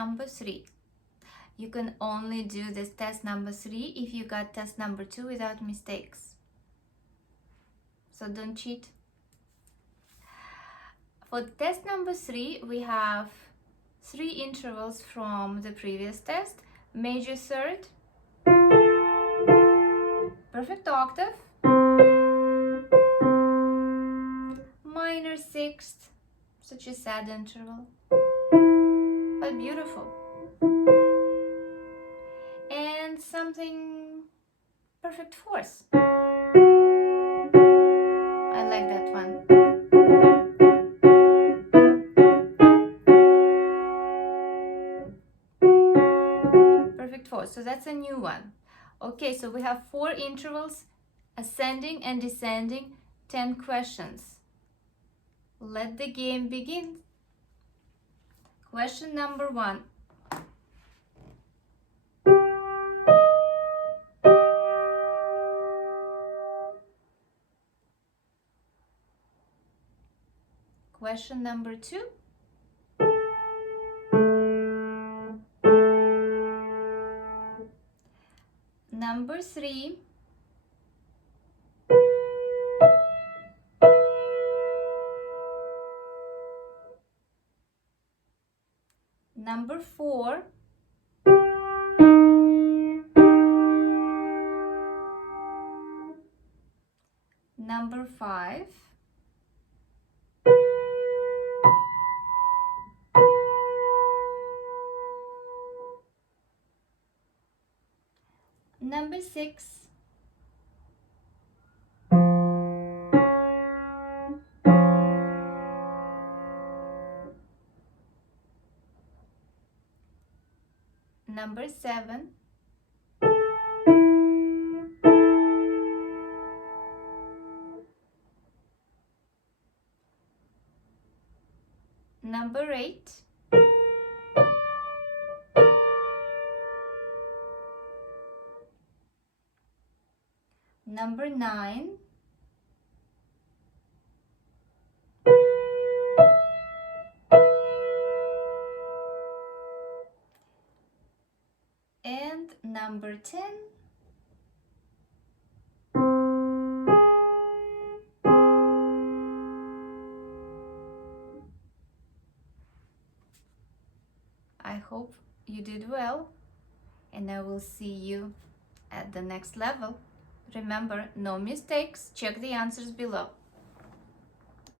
number 3. You can only do this test number 3 if you got test number 2 without mistakes. So don't cheat. For test number 3, we have 3 intervals from the previous test. Major third, perfect octave, minor sixth, such a sad interval, but beautiful. And something perfect fourth. I like that one. Perfect fourth, so that's a new one. Okay, so we have 4 intervals, ascending and descending, 10 questions. Let the game begin. Question number 1. Question number 2. Number 3. Number 4. Number 5. Number 6. Number 7. Number 8. Number 9. And number 10. I hope you did well, and I will see you at the next level. Remember, no mistakes. Check the answers below.